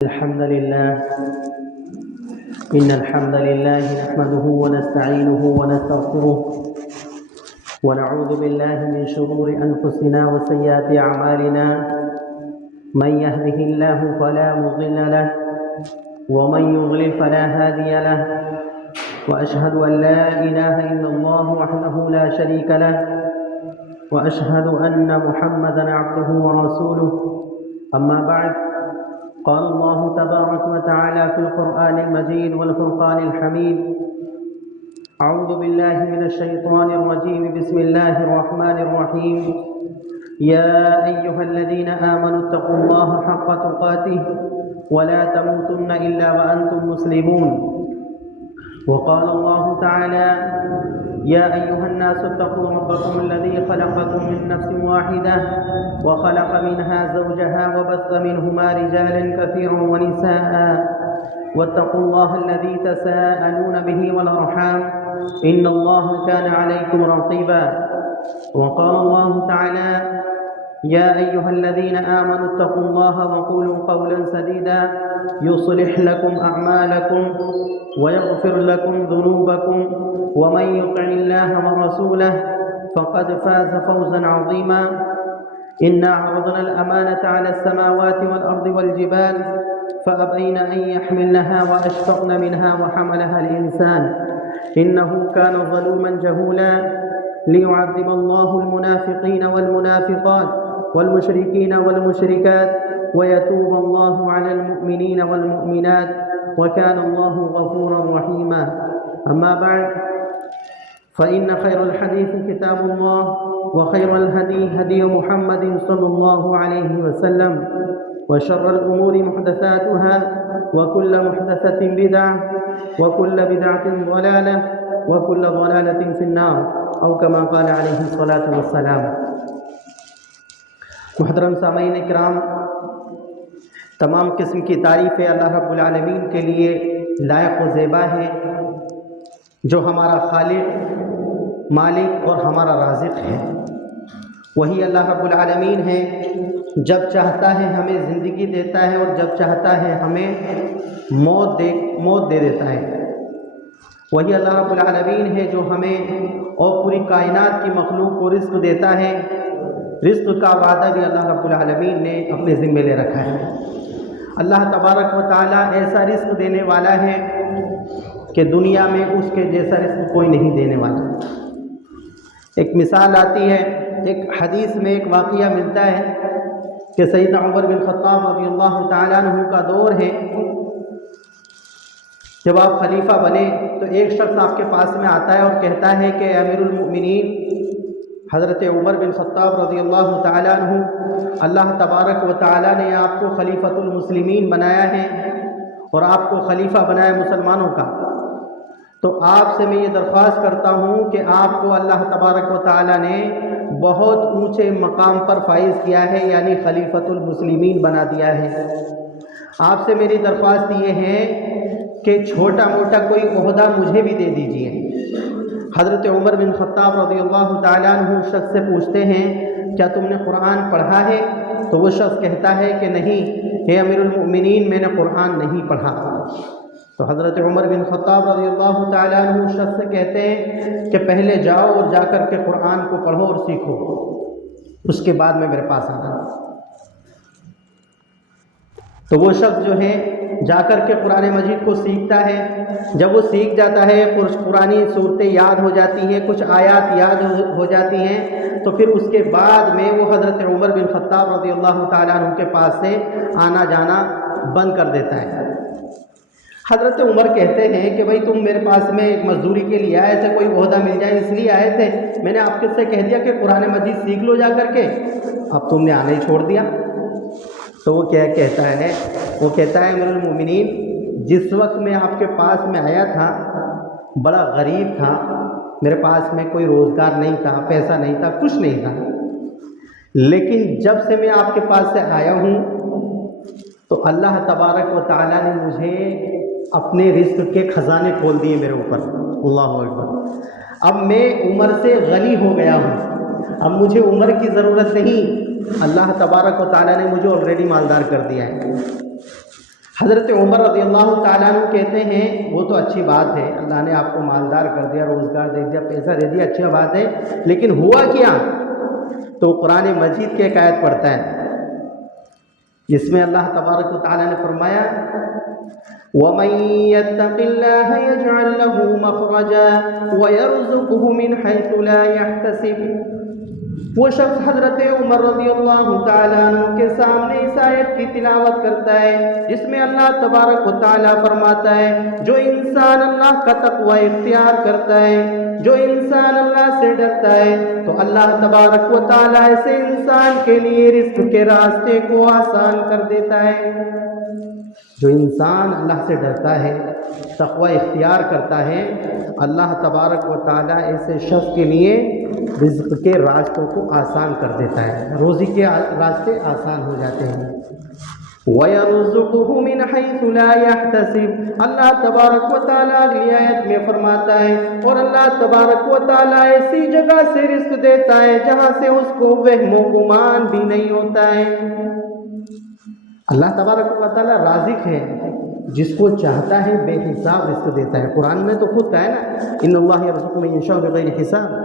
الحمد لله إن الحمد لله نحمده ونستعينه ونستغفره ونعوذ بالله من شرور أنفسنا وسيئات أعمالنا من يهده الله فلا مضل له ومن يضلل فلا هادي له وأشهد أن لا إله إلا الله وحده لا شريك له وأشهد أن محمدا عبده ورسوله أما بعد قال الله تبارك وتعالى في القرآن المجيد والفرقان الحميد أعوذ بالله من الشيطان الرجيم بسم الله الرحمن الرحيم يا أيها الذين آمنوا اتقوا الله حق تقاته ولا تموتن إلا وأنتم مسلمون وقال الله تعالى يا أيها الناس اتقوا ربكم الذي خلقكم من نفس واحدة وخلق منها زوجها وبث منهما رجالا كثيرا ونساء واتقوا الله الذي تساءلون به والأرحام إن الله كان عليكم رقيبا وقال الله تعالى يا أيها الذين آمنوا اتقوا الله وقولوا قولا سديدا يصلح لكم أعمالكم ويغفر لكم ذنوبكم ومن يطع الله ورسوله فقد فاز فوزا عظيما إنا عرضنا الأمانة على السماوات والأرض والجبال فأبين أن يحملنها وأشفقن منها وحملها الإنسان إنه كان ظلوما جهولا ليعذب الله المنافقين والمنافقات والمشركين والمشركات ويتوب الله على المؤمنين والمؤمنات وكان الله غفورا رحيما أما بعد فإن خير الحديث كتاب الله وخير الهدي هدي محمد صلى الله عليه وسلم وشر الأمور محدثاتها وكل محدثة بدعة وكل بدعة ضلالة وكل ضلالة في النار أو كما قال عليه الصلاة والسلام. محترم سامعین کرام، تمام قسم کی تعریفیں اللہ رب العالمین کے لیے لائق و زیبا ہے، جو ہمارا خالق، مالک اور ہمارا رازق ہے. وہی اللہ رب العالمین ہے، جب چاہتا ہے ہمیں زندگی دیتا ہے اور جب چاہتا ہے ہمیں موت دے دیتا ہے. وہی اللہ رب العالمین ہے جو ہمیں اور پوری کائنات کی مخلوق کو رزق دیتا ہے. رزق کا وعدہ بھی اللہ رب العالمین نے اپنے ذمے لے رکھا ہے. اللہ تبارک و تعالیٰ ایسا رزق دینے والا ہے کہ دنیا میں اس کے جیسا رزق کوئی نہیں دینے والا. ایک مثال آتی ہے، ایک حدیث میں ایک واقعہ ملتا ہے کہ سیدنا عمر بن خطاب رضی اللہ تعالیٰ عنہ کا دور ہے. جب آپ خلیفہ بنے تو ایک شخص آپ کے پاس میں آتا ہے اور کہتا ہے کہ امیر المؤمنین حضرت عمر بن خطاب رضی اللہ تعالیٰ عنہ، اللہ تبارک و تعالیٰ نے آپ کو خلیفۃ المسلمین بنایا ہے اور آپ کو خلیفہ بنایا مسلمانوں کا، تو آپ سے میں یہ درخواست کرتا ہوں کہ آپ کو اللہ تبارک و تعالیٰ نے بہت اونچے مقام پر فائز کیا ہے، یعنی خلیفۃ المسلمین بنا دیا ہے. آپ سے میری درخواست یہ ہے کہ چھوٹا موٹا کوئی عہدہ مجھے بھی دے دیجیے. حضرت عمر بن خطاب رضی اللہ تعالیٰ عنہ شخص سے پوچھتے ہیں کیا تم نے قرآن پڑھا ہے؟ تو وہ شخص کہتا ہے کہ نہیں اے امیر المؤمنین، میں نے قرآن نہیں پڑھا. تو حضرت عمر بن خطاب رضی اللہ تعالیٰ عنہ شخص سے کہتے ہیں کہ پہلے جاؤ اور جا کر کے قرآن کو پڑھو اور سیکھو، اس کے بعد میں میرے پاس آنا. تو وہ شخص جو ہے جا کر کے قرآن مجید کو سیکھتا ہے. جب وہ سیکھ جاتا ہے، کچھ پرانی صورتیں یاد ہو جاتی ہیں، کچھ آیات یاد ہو جاتی ہیں، تو پھر اس کے بعد میں وہ حضرت عمر بن خطاب رضی اللہ تعالیٰ عنہ کے پاس سے آنا جانا بند کر دیتا ہے. حضرت عمر کہتے ہیں کہ بھائی تم میرے پاس میں مزدوری کے لیے آئے تھے، کوئی عہدہ مل جائے اس لیے آئے تھے، میں نے آپ سے کہہ دیا کہ قرآن مجید سیکھ لو جا کر کے، اب تم نے آنا ہی چھوڑ دیا. تو وہ کیا کہتا ہے؟ وہ کہتا ہے امیر المومنین، جس وقت میں آپ کے پاس میں آیا تھا بڑا غریب تھا، میرے پاس میں کوئی روزگار نہیں تھا، پیسہ نہیں تھا، کچھ نہیں تھا، لیکن جب سے میں آپ کے پاس سے آیا ہوں تو اللہ تبارک و تعالیٰ نے مجھے اپنے رزق کے خزانے کھول دیے میرے اوپر. اللہ اکبر. اب میں عمر سے غنی ہو گیا ہوں، اب مجھے عمر کی ضرورت نہیں، اللہ تبارک و تعالیٰ نے مجھے آلریڈی مالدار کر دیا ہے. حضرت عمر رضی اللہ تعالیٰ عنہ کہتے ہیں وہ تو اچھی بات ہے، اللہ نے آپ کو مالدار کر دیا، روزگار دے دیا، پیسہ دے دیا، اچھی بات ہے، لیکن ہوا کیا؟ تو قرآن مجید کی ایک آیت پڑھتا ہے جس میں اللہ تبارک و تعالیٰ نے فرمایا وَمَن يَتَّقِ اللَّهَ يَجْعَل لَّهُ مَخْرَجًا وَيَرْزُقْهُ مِنْ حَيْثُ لَا يَحْتَسِبُ۔ وہ شخص حضرت عمر رضی اللہ تعالیٰ عنہ کے سامنے اس آیت کی تلاوت کرتا ہے جس میں اللہ تبارک و تعالیٰ فرماتا ہے جو انسان اللہ کا تقوی اختیار کرتا ہے، جو انسان اللہ سے ڈرتا ہے، تو اللہ تبارک و تعالیٰ ایسے انسان کے لیے رزق کے راستے کو آسان کر دیتا ہے۔ جو انسان اللہ سے ڈرتا ہے، تقوی اختیار کرتا ہے، اللہ تبارک و تعالیٰ ایسے شخص کے لیے رزق کے راستوں کو آسان کر دیتا ہے، روزی کے راستے آسان ہو جاتے ہیں۔ وَيَرْزُقُهُ مِنْ حَيْثُ لَا يَحْتَسِبُ، اللہ تبارک و تعالیٰ اگلی آیت میں فرماتا ہے اور اللہ تبارک و تعالیٰ ایسی جگہ سے رزق دیتا ہے جہاں سے اس کو وہم و گمان بھی نہیں ہوتا ہے۔ اللہ تبارک و تعالیٰ رازق ہے، جس کو چاہتا ہے بے حساب رزق دیتا ہے۔ قرآن میں تو خود کہا ہے نا ان اللہ یرزق من یشاء بغیر حساب،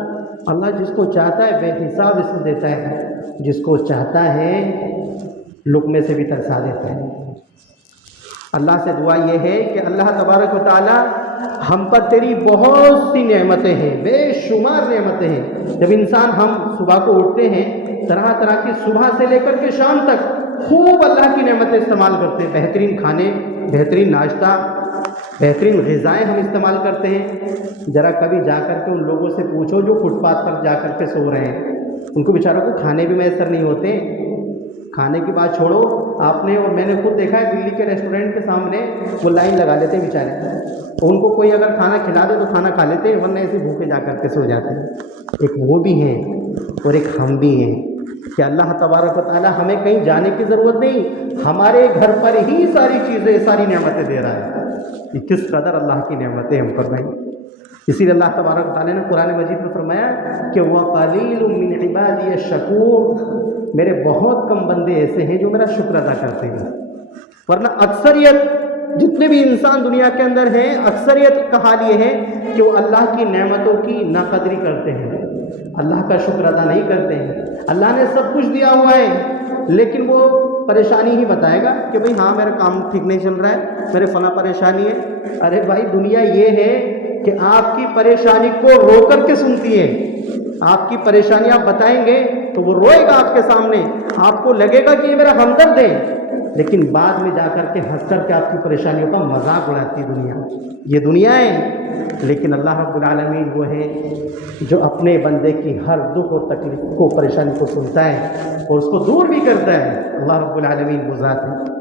اللہ جس کو چاہتا ہے بے حساب رزق دیتا ہے، جس کو چاہتا ہے لقمے سے بھی ترسا دیتا ہے۔ اللہ سے دعا یہ ہے کہ اللہ تبارک و تعالیٰ ہم پر تیری بہت سی نعمتیں ہیں، بے شمار نعمتیں ہیں۔ جب انسان ہم صبح کو اٹھتے ہیں، طرح طرح کی صبح سے لے کر کے شام تک خوب اللہ کی نعمتیں استعمال کرتے ہیں، بہترین کھانے، بہترین ناشتہ، بہترین غذائیں ہم استعمال کرتے ہیں۔ ذرا کبھی جا کر کے ان لوگوں سے پوچھو جو فٹ پاتھ پر جا کر کے سو رہے ہیں، ان کو بیچاروں کو کھانے بھی میسر نہیں ہوتے۔ کھانے کی بات چھوڑو، آپ نے اور میں نے خود دیکھا ہے دلی کے ریسٹورنٹ کے سامنے وہ لائن لگا لیتے ہیں بیچارے، ان کو کوئی اگر کھانا کھلا دے تو کھانا کھا لیتے ہیں، ورنہ ایسے بھوکے جا کر کے سو جاتے ہیں۔ ایک وہ بھی ہیں اور ایک ہم بھی ہیں کہ اللہ تبارک و تعالیٰ ہمیں کہیں جانے کی ضرورت نہیں، ہمارے گھر پر ہی ساری چیزیں، ساری نعمتیں دے رہا ہے۔ یہ کس قدر اللہ کی نعمتیں ہم پر بھائی۔ اسی لیے اللہ تبارک و تعالیٰ نے قرآن مجید میں فرمایا کہ وَقَلِيلٌ مِّنْ عِبَادِيَ الشَّكُورُ، میرے بہت کم بندے ایسے ہیں جو میرا شکر ادا کرتے ہیں، ورنہ اکثریت جتنے بھی انسان دنیا کے اندر ہیں، اکثریت کا حال یہ ہے کہ وہ اللہ کی نعمتوں کی ناقدری کرتے ہیں، اللہ کا شکر ادا نہیں کرتے ہیں۔ اللہ نے سب کچھ دیا ہوا ہے لیکن وہ پریشانی ہی بتائے گا کہ بھئی ہاں میرا کام ٹھیک نہیں چل رہا ہے، میرے فلاں پریشانی ہے۔ ارے بھائی دنیا یہ ہے کہ آپ کی پریشانی کو رو کر کے سنتی ہے، آپ کی پریشانی آپ بتائیں گے تو وہ روئے گا آپ کے سامنے، آپ کو لگے گا کہ یہ میرا ہمدرد ہے، لیکن بعد میں جا کر کے ہنس کر کے آپ کی پریشانیوں کا مذاق اڑاتی دنیا۔ یہ دنیا ہے، لیکن اللہ رب العالمین وہ ہے جو اپنے بندے کی ہر دکھ اور تکلیف کو، پریشانی کو سنتا ہے اور اس کو دور بھی کرتا ہے۔ اللہ رب العالمین وہ ذات ہے۔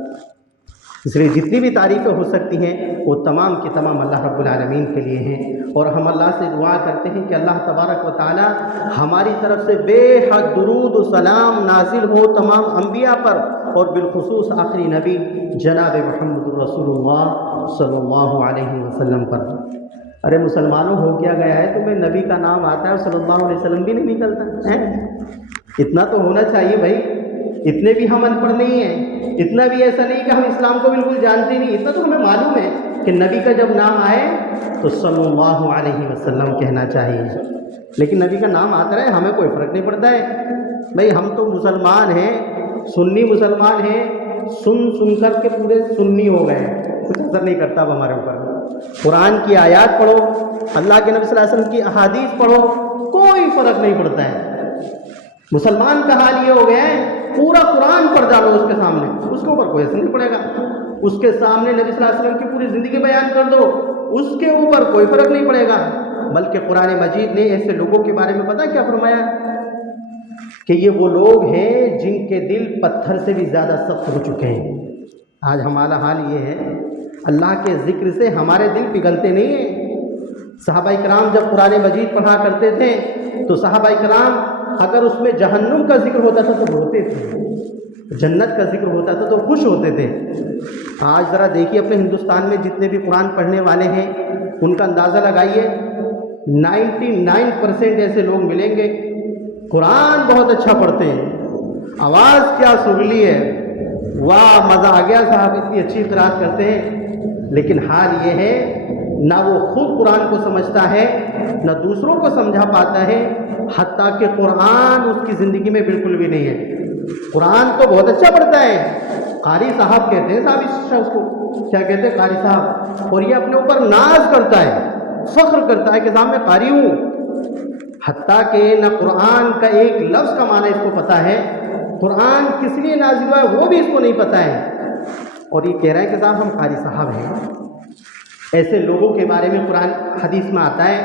اس لیے جتنی بھی تعریفیں ہو سکتی ہیں وہ تمام کی تمام اللہ رب العالمین کے لیے ہیں، اور ہم اللہ سے دعا کرتے ہیں کہ اللہ تبارک و تعالی ہماری طرف سے بے حد درود و سلام نازل ہو تمام انبیاء پر، اور بالخصوص آخری نبی جناب محمد رسول اللہ صلی اللہ علیہ وسلم پر۔ ارے مسلمانوں ہو کیا گیا ہے، تمہیں نبی کا نام آتا ہے صلی اللہ علیہ وسلم بھی نہیں نکلتا ہے؟ اتنا تو ہونا چاہیے بھائی، اتنے بھی ہم ان پڑھ نہیں ہیں، اتنا بھی ایسا نہیں کہ ہم اسلام کو بالکل جانتے نہیں، اتنا تو ہمیں معلوم ہے کہ نبی کا جب نام آئے تو صلی اللہ علیہ وسلم کہنا چاہیے، لیکن نبی کا نام آتا رہے ہمیں کوئی فرق نہیں پڑتا ہے۔ بھائی ہم تو مسلمان ہیں، سنی مسلمان ہیں، سن کر کے پورے سنی ہو گئے ہیں، کچھ اثر نہیں کرتا اب ہمارے اوپر۔ قرآن کی آیات پڑھو، اللہ کے نبی صلی اللہ علیہ وسلم کی احادیث پڑھو، کوئی فرق نہیں پڑتا ہے۔ مسلمان کا حال یہ ہو گیا ہے پورا قرآن پڑھ ڈالو اس کے سامنے، اس کے اوپر کوئی اثر نہیں پڑے گا۔ اس کے سامنے نبی صلی اللہ علیہ وسلم کی پوری زندگی بیان کر دو، اس کے اوپر کوئی فرق نہیں پڑے گا۔ بلکہ قرآن مجید نے ایسے لوگوں کے بارے میں پتہ کیا فرمایا کہ یہ وہ لوگ ہیں جن کے دل پتھر سے بھی زیادہ سخت ہو چکے ہیں۔ آج ہمارا حال یہ ہے، اللہ کے ذکر سے ہمارے دل پگھلتے نہیں ہیں۔ صحابہ کرام جب قرآن مجید پڑھا کرتے تھے تو صحابہ کرام اگر اس میں جہنم کا ذکر ہوتا تھا تو روتے تھے، جنت کا ذکر ہوتا تھا تو خوش ہوتے تھے۔ آج ذرا دیکھیے اپنے ہندوستان میں جتنے بھی قرآن پڑھنے والے ہیں ان کا اندازہ لگائیے، 99% ایسے لوگ ملیں گے قرآن بہت اچھا پڑھتے ہیں، آواز کیا سریلی ہے، واہ مزہ آ گیا صاحب، اتنی اچھی قرات کرتے ہیں، لیکن حال یہ ہے نہ وہ خود قرآن کو سمجھتا ہے نہ دوسروں کو سمجھا پاتا ہے، حتیٰ کہ قرآن اس کی زندگی میں بالکل بھی نہیں ہے۔ قرآن تو بہت اچھا پڑھتا ہے، قاری صاحب کہتے ہیں صاحب اس شخص کو، کیا کہتے ہیں قاری صاحب، اور یہ اپنے اوپر ناز کرتا ہے، فخر کرتا ہے کہ صاحب میں قاری ہوں، حتیٰ کہ نہ قرآن کا ایک لفظ کا معنی اس کو پتہ ہے، قرآن کس لیے نازل ہوا ہے وہ بھی اس کو نہیں پتہ ہے، اور یہ کہہ رہا ہے کہ صاحب ہم قاری صاحب ہیں۔ ایسے لوگوں کے بارے میں قرآن حدیث میں آتا ہے،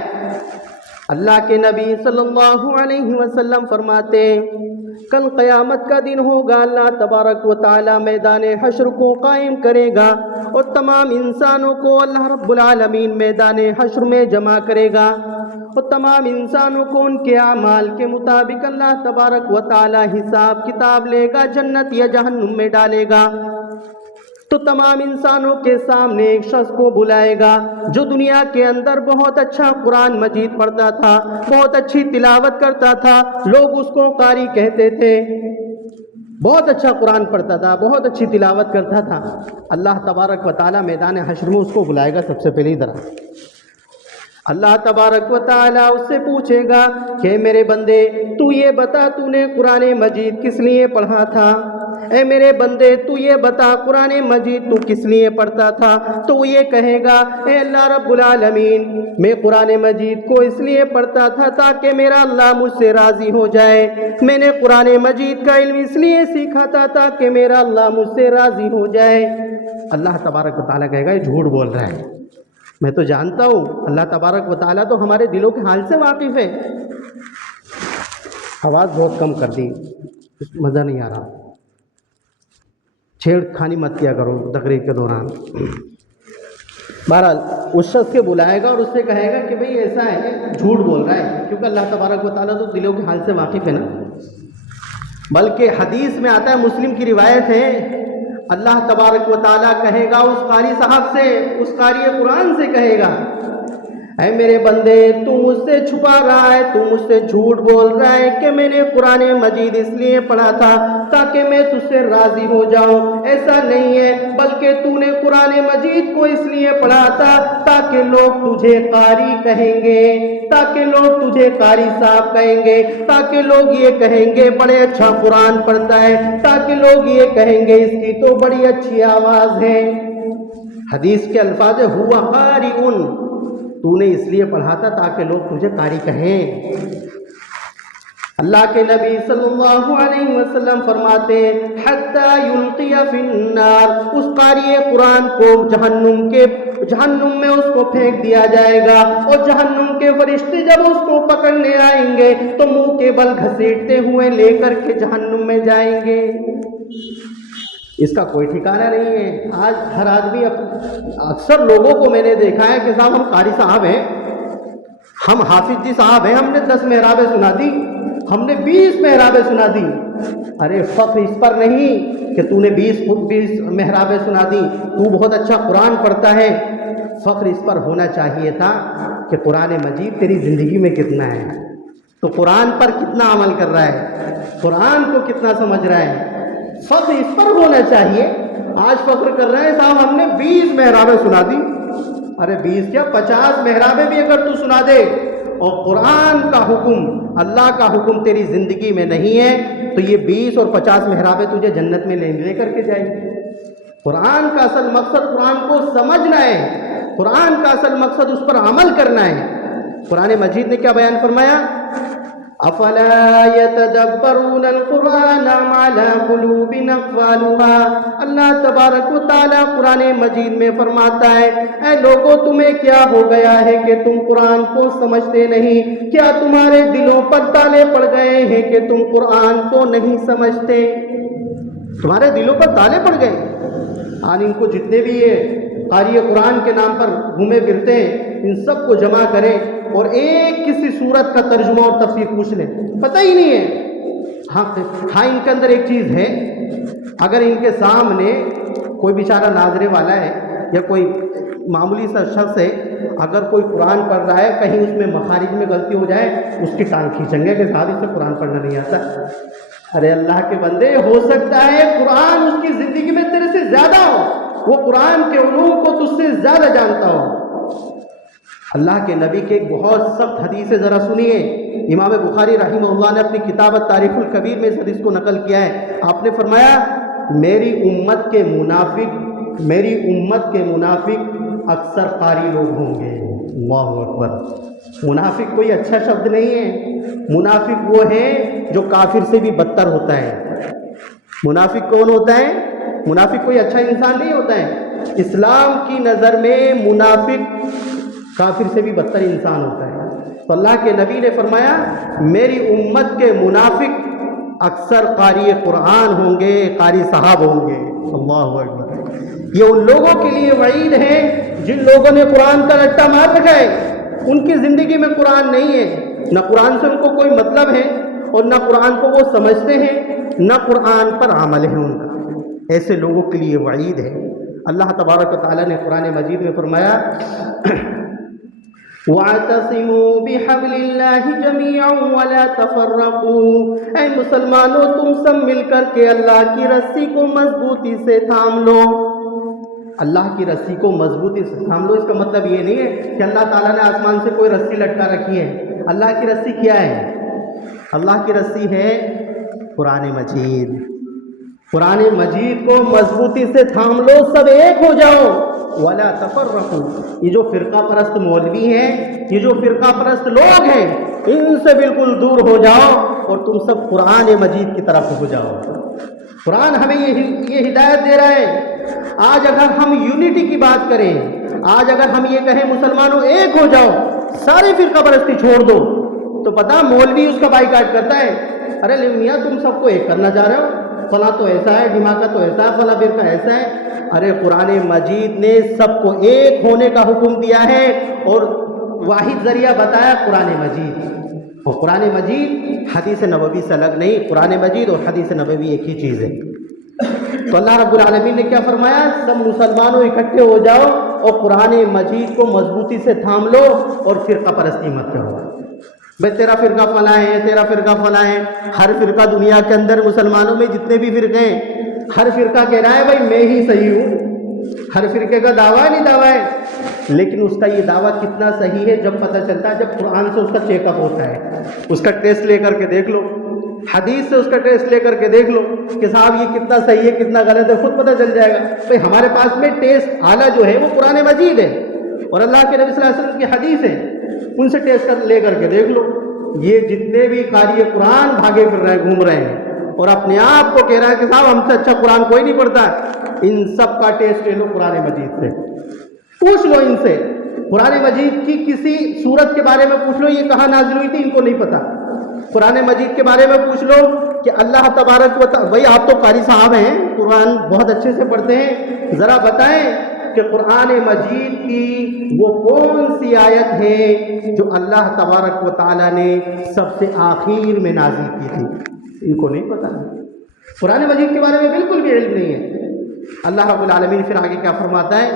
اللہ کے نبی صلی اللہ علیہ وسلم فرماتے ہیں کل قیامت کا دن ہوگا، اللہ تبارک و تعالی میدان حشر کو قائم کرے گا اور تمام انسانوں کو اللہ رب العالمین میدان حشر میں جمع کرے گا، اور تمام انسانوں کو ان کے اعمال کے مطابق اللہ تبارک و تعالی حساب کتاب لے گا، جنت یا جہنم میں ڈالے گا۔ تو تمام انسانوں کے سامنے ایک شخص کو بلائے گا جو دنیا کے اندر بہت اچھا قرآن مجید پڑھتا تھا، بہت اچھی تلاوت کرتا تھا، لوگ اس کو قاری کہتے تھے، بہت اچھا قرآن پڑھتا تھا، بہت اچھی تلاوت کرتا تھا۔ اللہ تبارک و تعالی میدان حشر میں اس کو بلائے گا، سب سے پہلی طرح اللہ تبارک و تعالی اس سے پوچھے گا کہ میرے بندے تو یہ بتا تو نے قرآن مجید کس لیے پڑھا تھا، اے میرے بندے تو یہ بتا قرآن مجید تو کس لیے پڑھتا تھا، تو وہ یہ کہے گا اے اللہ رب العالمین میں قرآن مجید کو اس لیے پڑھتا تھا تاکہ میرا اللہ مجھ سے راضی ہو جائے، میں نے قرآن مجید کا علم اس لیے سیکھا تھا تاکہ میرا اللہ مجھ سے راضی ہو جائے۔ اللہ تبارک و تعالیٰ کہے گا یہ جھوٹ بول رہا ہے، میں تو جانتا ہوں، اللہ تبارک و تعالیٰ تو ہمارے دلوں کے حال سے واقف ہے۔ آواز بہت کم کر دی، مزہ نہیں آ رہا، چھیڑ خانی مت کیا کرو تقریر کے دوران۔ بہرحال اس شخص کے بلائے گا اور اس سے کہے گا کہ بھئی ایسا ہے، جھوٹ بول رہا ہے، کیونکہ اللہ تبارک و تعالیٰ تو دلوں کے حال سے واقف ہے نا۔ بلکہ حدیث میں آتا ہے، مسلم کی روایت ہے، اللہ تبارک و تعالیٰ کہے گا اس قاری صاحب سے، اس قاری قرآن سے کہے گا اے میرے بندے تو مجھ سے چھپا رہا ہے، تو مجھ سے جھوٹ بول رہا ہے کہ میں نے قرآن مجید اس لیے پڑھا تھا تاکہ میں تجھ سے راضی ہو جاؤں، ایسا نہیں ہے، بلکہ تو نے قرآن مجید کو اس لیے پڑھا تھا تاکہ لوگ تجھے قاری کہیں گے، تاکہ لوگ تجھے قاری صاحب کہیں گے، تاکہ لوگ یہ کہیں گے بڑے اچھا قرآن پڑھتا ہے، تاکہ لوگ یہ کہیں گے اس کی تو بڑی اچھی آواز ہے۔ حدیث کے الفاظ ہوا قارئ، تو نے اس لیے پڑھا تھا تاکہ لوگ تجھے قاری کہیں۔ اللہ کے نبی صلی اللہ علیہ وسلم فرماتے ہیں حتی یلقی فی النار، اس قاری قرآن کو جہنم میں اس کو پھینک دیا جائے گا، اور جہنم کے فرشتے جب اس کو پکڑنے آئیں گے تو منہ کے بل گھسیٹتے ہوئے لے کر کے جہنم میں جائیں گے۔ اس کا کوئی ٹھکانہ نہیں ہے۔ آج ہر آدمی، اکثر لوگوں کو میں نے دیکھا ہے کہ صاحب ہم قاری صاحب ہیں، ہم حافظ جی صاحب ہیں، ہم نے 10 محرابیں سنا دی، ہم نے 20 محرابیں سنا دی۔ ارے فخر اس پر نہیں کہ تو نے 20 محرابیں سنا دی، تو بہت اچھا قرآن پڑھتا ہے، فخر اس پر ہونا چاہیے تھا کہ قرآن مجید تیری زندگی میں کتنا ہے، تو قرآن پر کتنا عمل کر رہا ہے، قرآن کو کتنا سمجھ رہا ہے، فخر اس پر ہونا چاہیے۔ آج فخر کر رہے ہیں صاحب ہم نے 20 محرابیں سنا دی، ارے 20 کیا 50 محرابیں بھی اگر تو سنا دے اور قرآن کا حکم، اللہ کا حکم تیری زندگی میں نہیں ہے تو یہ 20 اور 50 محرابیں تجھے جنت میں لے کر کے جائیں گے۔ قرآن کا اصل مقصد قرآن کو سمجھنا ہے، قرآن کا اصل مقصد اس پر عمل کرنا ہے۔ قرآن مجید نے کیا بیان فرمایا؟ افلا يتدبرون القرآن ام على قلوب اقفالها، اللہ تبارک و تعالیٰ قرآن مجید میں فرماتا ہے اے لوگوں تمہیں کیا ہو گیا ہے کہ تم قرآن کو سمجھتے نہیں، کیا تمہارے دلوں پر تالے پڑ گئے ہیں کہ تم قرآن کو نہیں سمجھتے، تمہارے دلوں پر تالے پڑ گئے۔ آج ان کو جتنے بھی یہ قاری قرآن کے نام پر گھومے پھرتے ہیں ان سب کو جمع کریں اور ایک کسی سورت کا ترجمہ اور تفسیر پوچھ لیں، پتہ ہی نہیں ہے۔ ہاں ان کے اندر ایک چیز ہے، اگر ان کے سامنے کوئی بیچارہ ناظرے والا ہے یا کوئی معمولی سا شخص ہے اگر کوئی قرآن پڑھ رہا ہے کہیں اس میں مخارج میں غلطی ہو جائے اس کی ٹانگ کھینچیں گے کہ صاحب اس سے قرآن پڑھنا نہیں آتا۔ ارے اللہ کے بندے، ہو سکتا ہے قرآن اس کی زندگی میں تیرے سے زیادہ ہو، وہ قرآن کے علوم کو تجھ سے زیادہ جانتا ہو۔ اللہ کے نبی کے ایک بہت سخت حدیث ہے، ذرا سنیے۔ امام بخاری رحمہ اللہ نے اپنی کتاب تاریخ الکبیر میں اس حدیث کو نقل کیا ہے۔ آپ نے فرمایا میری امت کے منافق اکثر قاری لوگ ہوں گے۔ اللہ اکبر۔ منافق کوئی اچھا شبد نہیں ہے، منافق وہ ہے جو کافر سے بھی بدتر ہوتا ہے۔ منافق کون ہوتا ہے؟ منافق کوئی اچھا انسان نہیں ہوتا ہے، اسلام کی نظر میں منافق کافر سے بھی بدتر انسان ہوتا ہے۔ تو اللہ کے نبی نے فرمایا میری امت کے منافق اکثر قاری قرآن ہوں گے، قاری صاحب ہوں گے۔ اللہ اکبر۔ یہ ان لوگوں کے لیے وعید ہے جن لوگوں نے قرآن کا رٹا مار رکھا ہے، ان کی زندگی میں قرآن نہیں ہے، نہ قرآن سے ان کو کوئی مطلب ہے اور نہ قرآن کو وہ سمجھتے ہیں، نہ قرآن پر عمل ہے ان کا۔ ایسے لوگوں کے لیے وعید ہے۔ اللہ تبارک و تعالیٰ نے قرآن مجید میں فرمایا وَاعْتَصِمُوا بِحَبْلِ اللَّهِ جَمِيعًا وَلَا تَفَرَّقُوا، اے مسلمانوں تم سب مل کر کے اللہ کی رسی کو مضبوطی سے تھام لو۔ اللہ کی رسی کو مضبوطی سے تھام لو، اس کا مطلب یہ نہیں ہے کہ اللہ تعالیٰ نے آسمان سے کوئی رسی لٹکا رکھی ہے۔ اللہ کی رسی کیا ہے؟ اللہ کی رسی ہے قرآن مجید۔ قرآن مجید کو مضبوطی سے تھام لو، سب ایک ہو جاؤ۔ وَلَا تَفَرَّقُوا، یہ جو فرقہ پرست مولوی ہیں، یہ جو فرقہ پرست لوگ ہیں، ان سے بالکل دور ہو جاؤ اور تم سب قرآن مجید کی طرف ہو جاؤ۔ قرآن ہمیں یہ ہدایت دے رہا ہے۔ آج اگر ہم یونٹی کی بات کریں، آج اگر ہم یہ کہیں مسلمانوں ایک ہو جاؤ، ساری فرقہ پرستی چھوڑ دو، تو پتہ مولوی اس کا بائیکاٹ کرتا ہے۔ ارے میاں تم سب کو ایک کرنا چاہ رہے ہو، فلاں تو ایسا ہے، دھماکہ تو ایسا ہے، فلاں فرقہ ایسا ہے۔ ارے قرآن مجید نے سب کو ایک ہونے کا حکم دیا ہے اور واحد ذریعہ بتایا قرآن مجید۔ اور قرآن مجید حدیث نبوی سے الگ نہیں، قرآن مجید اور حدیث نبوی ایک ہی چیز ہے۔ تو اللہ رب العالمین نے کیا فرمایا؟ سب مسلمانوں اکٹھے ہو جاؤ اور قرآن مجید کو مضبوطی سے تھام لو اور فرقہ پرستی مت کرو۔ بھائی تیرا فرقہ فلاں ہے، تیرا فرقہ فلاں ہے۔ ہر فرقہ دنیا کے اندر مسلمانوں میں جتنے بھی فرقے ہیں، ہر فرقہ کہہ رہا ہے بھائی میں ہی صحیح ہوں۔ ہر فرقے کا دعویٰ نہیں دعویٰ ہے، لیکن اس کا یہ دعویٰ کتنا صحیح ہے جب پتہ چلتا ہے، جب قرآن سے اس کا چیک اپ ہوتا ہے۔ اس کا ٹیسٹ لے کر کے دیکھ لو، حدیث سے اس کا ٹیسٹ لے کر کے دیکھ لو کہ صاحب یہ کتنا صحیح ہے کتنا غلط ہے، خود پتہ چل جائے گا۔ بھائی ہمارے پاس میں ٹیسٹ آلہ جو ہے وہ قرآن مجید ہے اور اللہ کے نبی صلی اللہ علیہ وسلم کی حدیث ہے، ان سے ٹیسٹ لے کر کے دیکھ لو۔ یہ جتنے بھی قاری قرآن بھاگے پھر رہے، گھوم رہے ہیں اور اپنے آپ کو کہہ رہا ہے کہ صاحب ہم سے اچھا قرآن کوئی نہیں پڑھتا، ان سب کا ٹیسٹ لے لو قرآن مجید سے، پوچھ لو ان سے۔ قرآن مجید کی کسی سورت کے بارے میں پوچھ لو یہ کہاں نازل ہوئی تھی، ان کو نہیں پتا۔ قرآن مجید کے بارے میں پوچھ لو کہ اللہ تبارک و تعالیٰ، بھائی آپ تو قاری صاحب ہیں، قرآن بہت اچھے سے پڑھتے ہیں، ذرا بتائیں کہ قرآن مجید کی وہ کون سی آیت ہے جو اللہ تبارک و تعالیٰ نے سب سے آخر میں نازل کی تھی؟ ان کو نہیں پتا، قرآن مجید کے بارے میں بالکل بھی علم نہیں ہے۔ اللہ رب العالمین پھر آگے کیا فرماتا ہے؟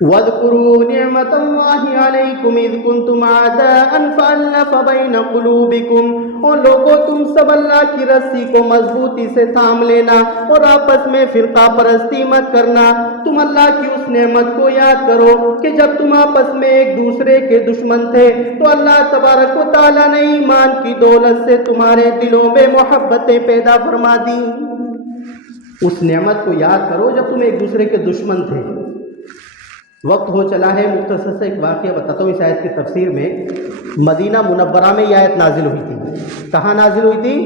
وَاذْكُرُوا نِعْمَةَ اللَّهِ عَلَيْكُمْ إِذْ كُنْتُمْ أَعْدَاءً فَأَلَّفَ بَيْنَ قُلُوبِكُمْ۔ اور لوگوں تم سب اللہ کی رسی کو مضبوطی سے تھام لینا اور آپس میں فرقہ پرستی مت کرنا۔ تم اللہ کی اس نعمت کو یاد کرو کہ جب تم آپس میں ایک دوسرے کے دشمن تھے تو اللہ تبارک و تعالیٰ نے ایمان کی دولت سے تمہارے دلوں میں محبتیں پیدا فرما دی۔ اس نعمت کو یاد کرو جب تم ایک دوسرے کے دشمن تھے۔ وقت ہو چلا ہے، مختصر سے ایک واقعہ بتاتا ہوں۔ اس آیت کی تفسیر میں مدینہ منورہ میں یہ آیت نازل ہوئی تھی۔ کہاں نازل ہوئی تھی؟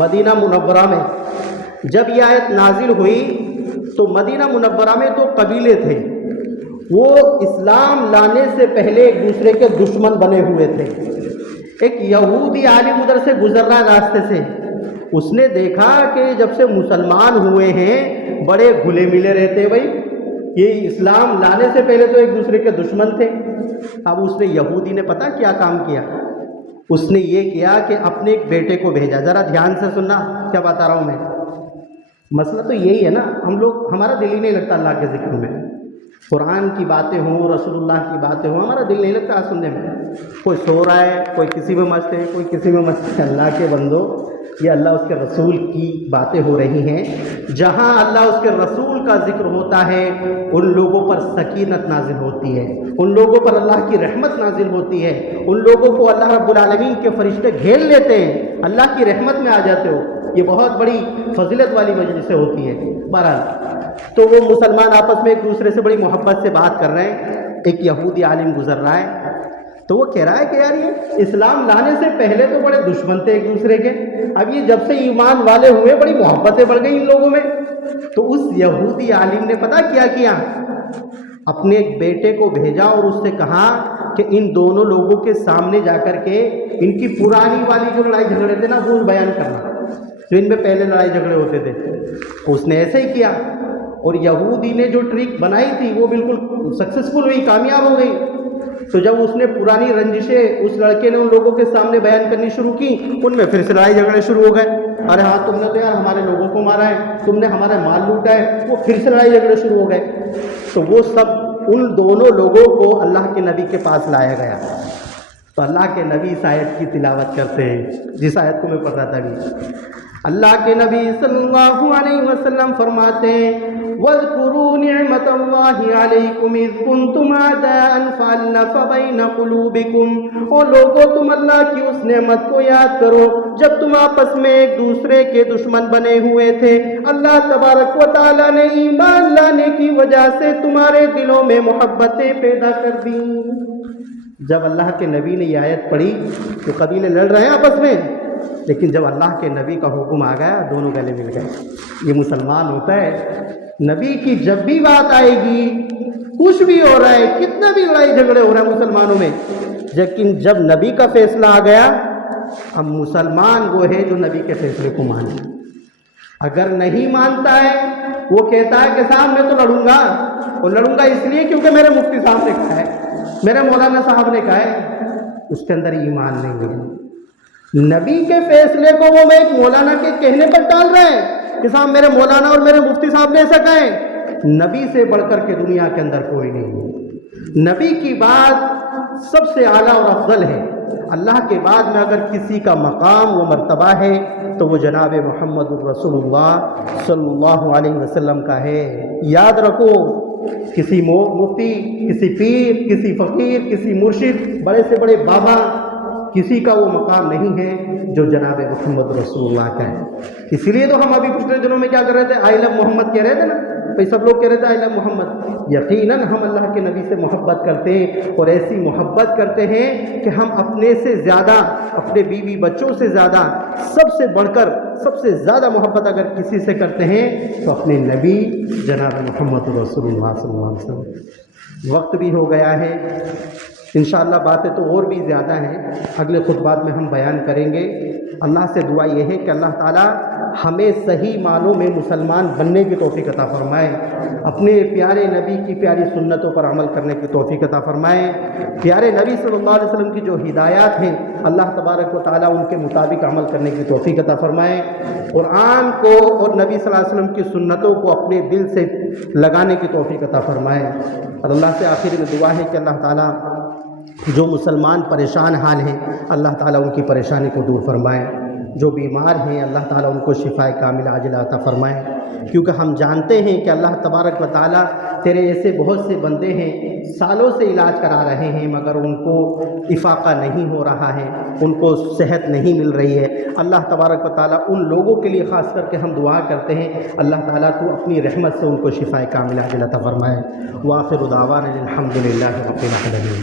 مدینہ منورہ میں۔ جب یہ آیت نازل ہوئی تو مدینہ منورہ میں 2 قبیلے تھے، وہ اسلام لانے سے پہلے ایک دوسرے کے دشمن بنے ہوئے تھے۔ ایک یہودی عالم ادھر سے گزر رہا راستے سے، اس نے دیکھا کہ جب سے مسلمان ہوئے ہیں بڑے گھلے ملے رہتے، بھائی یہ اسلام لانے سے پہلے تو ایک دوسرے کے دشمن تھے۔ اب اس نے، یہودی نے پتہ کیا کام کیا؟ اس نے یہ کیا کہ اپنے ایک بیٹے کو بھیجا۔ ذرا دھیان سے سننا کیا بتا رہا ہوں میں۔ مسئلہ تو یہی ہے نا، ہم لوگ، ہمارا دل ہی نہیں لگتا اللہ کے ذکر میں۔ قرآن کی باتیں ہوں، رسول اللہ کی باتیں ہوں، ہمارا دل نہیں لگتا سننے میں۔ کوئی سو رہا ہے، کوئی کسی میں مست ہے، کوئی کسی میں مست ہے۔ اللہ کے بندو، یہ اللہ اس کے رسول کی باتیں ہو رہی ہیں۔ جہاں اللہ اس کے رسول کا ذکر ہوتا ہے ان لوگوں پر سکینت نازل ہوتی ہے، ان لوگوں پر اللہ کی رحمت نازل ہوتی ہے، ان لوگوں کو اللہ رب العالمین کے فرشتے گھیر لیتے ہیں، اللہ کی رحمت میں آ جاتے ہو۔ یہ بہت بڑی فضیلت والی مجلسیں ہوتی ہیں۔ بہرحال تو وہ مسلمان آپس میں ایک دوسرے سے بڑی محبت سے بات کر رہے ہیں۔ ایک یہودی عالم گزر رہا ہے تو وہ کہہ رہا ہے کہ یار یہ اسلام لانے سے پہلے تو بڑے دشمن تھے ایک دوسرے کے، اب یہ جب سے ایمان والے ہوئے بڑی محبتیں بڑھ گئی ان لوگوں میں۔ تو اس یہودی عالم نے پتہ کیا اپنے ایک بیٹے کو بھیجا اور اس سے کہا کہ ان دونوں لوگوں کے سامنے جا کر کے ان کی پرانی والی جو لڑائی جھگڑے تھے نا وہ بیان کرنا، جو ان میں پہلے لڑائی جھگڑے ہوتے تھے۔ اس نے ایسے ہی کیا اور یہودی نے جو ٹرک بنائی تھی وہ بالکل سکسیسفل ہوئی، کامیاب ہو گئی۔ تو جب اس نے پرانی رنجشیں اس لڑکے نے ان لوگوں کے سامنے بیان کرنی شروع کی، ان میں پھر سے لڑائی جھگڑے شروع ہو گئے۔ ارے ہاں تم نے تو یار ہمارے لوگوں کو مارا ہے، تم نے ہمارا مال لوٹا ہے، وہ پھر سے لڑائی جھگڑے شروع ہو گئے۔ تو وہ سب ان دونوں لوگوں کو اللہ کے نبی کے پاس لایا گیا۔ تو اللہ کے نبی اس آیت کی تلاوت کرتے ہیں، جس آیت کو میں پڑھ رہا تھا ابھی۔ اللہ کے نبی صلی اللہ علیہ وسلم فرماتے ہیں وَاذْكُرُوا نِعْمَةَ اللَّهِ عَلَيْكُمْ إِذْ كُنْتُمْ أَعْدَاءً فَأَلَّفَ بَيْنَ قُلُوبِكُمْ۔ اور لوگوں تم اللہ کی اس نعمت کو یاد کرو جب تم آپس میں ایک دوسرے کے دشمن بنے ہوئے تھے، اللہ تبارک و تعالیٰ نے ایمان لانے کی وجہ سے تمہارے دلوں میں محبتیں پیدا کر دیں۔ جب اللہ کے نبی نے یہ آیت پڑھی تو قبیلے لڑ رہے ہیں آپس میں، لیکن جب اللہ کے نبی کا حکم آ گیا دونوں گلے مل گئے۔ یہ مسلمان ہوتا ہے، نبی کی جب بھی بات آئے گی، کچھ بھی ہو رہا ہے، کتنا بھی لڑائی جھگڑے ہو رہے ہیں مسلمانوں میں، لیکن جب نبی کا فیصلہ آ گیا اب مسلمان وہ ہے جو نبی کے فیصلے کو مانے۔ اگر نہیں مانتا ہے وہ کہتا ہے کہ صاحب میں تو لڑوں گا، اور لڑوں گا اس لیے کیونکہ میرے مفتی صاحب نے کہا ہے، میرے مولانا صاحب نے کہا ہے، اس کے اندر ایمان نہیں ہے۔ نبی کے فیصلے کو وہ میں ایک مولانا کے کہنے پر ٹال رہے ہیں کہ صاحب میرے مولانا اور میرے مفتی صاحب نے ایسا کہا ہے۔ نبی سے بڑھ کر کے دنیا کے اندر کوئی نہیں ہے۔ نبی کی بات سب سے اعلیٰ اور افضل ہے۔ اللہ کے بعد میں اگر کسی کا مقام و مرتبہ ہے تو وہ جناب محمد الرسول اللہ صلی اللہ علیہ وسلم کا ہے۔ یاد رکھو، کسی مفتی، کسی پیر، کسی فقیر، کسی مرشد، بڑے سے بڑے بابا، کسی کا وہ مقام نہیں ہے جو جناب محمد رسول اللہ کا ہے۔ اسی لیے تو ہم ابھی پچھلے دنوں میں کیا کر رہے تھے، آئی لو محمد کہہ رہے تھے نا، بھائی سب لوگ کہہ رہے تھے آئی لو محمد۔ یقیناً ہم اللہ کے نبی سے محبت کرتے ہیں، اور ایسی محبت کرتے ہیں کہ ہم اپنے سے زیادہ، اپنے بیوی بچوں سے زیادہ، سب سے بڑھ کر سب سے زیادہ محبت اگر کسی سے کرتے ہیں تو اپنے نبی جناب محمد رسول اللہ صلی اللہ علیہ وسلم۔ وقت بھی ہو گیا ہے، انشاءاللہ باتیں تو اور بھی زیادہ ہیں، اگلے خطبات میں ہم بیان کریں گے۔ اللہ سے دعا یہ ہے کہ اللہ تعالیٰ ہمیں صحیح معنوں میں مسلمان بننے کی توفیق عطا فرمائے، اپنے پیارے نبی کی پیاری سنتوں پر عمل کرنے کی توفیق عطا فرمائے، پیارے نبی صلی اللہ علیہ وسلم کی جو ہدایات ہیں اللہ تبارک و تعالیٰ ان کے مطابق عمل کرنے کی توفیق عطا فرمائے، قرآن کو اور نبی صلی اللہ علیہ وسلم کی سنتوں کو اپنے دل سے لگانے کی توفیق عطا فرمائے۔ اور اللہ سے آخر میں دعا ہے کہ اللہ تعالیٰ جو مسلمان پریشان حال ہیں اللہ تعالیٰ ان کی پریشانی کو دور فرمائے، جو بیمار ہیں اللہ تعالیٰ ان کو شفائے کاملہ عاجلہ عطا فرمائے، کیونکہ ہم جانتے ہیں کہ اللہ تبارک و تعالیٰ تیرے ایسے بہت سے بندے ہیں سالوں سے علاج کرا رہے ہیں مگر ان کو افاقہ نہیں ہو رہا ہے، ان کو صحت نہیں مل رہی ہے۔ اللہ تبارک و تعالیٰ ان لوگوں کے لیے خاص کر کے ہم دعا کرتے ہیں اللہ تعالیٰ تو اپنی رحمت سے ان کو شفائے کاملہ عاجلہ عطا فرمائے۔ وآخر دعوانا الحمد للہ رب العالمین۔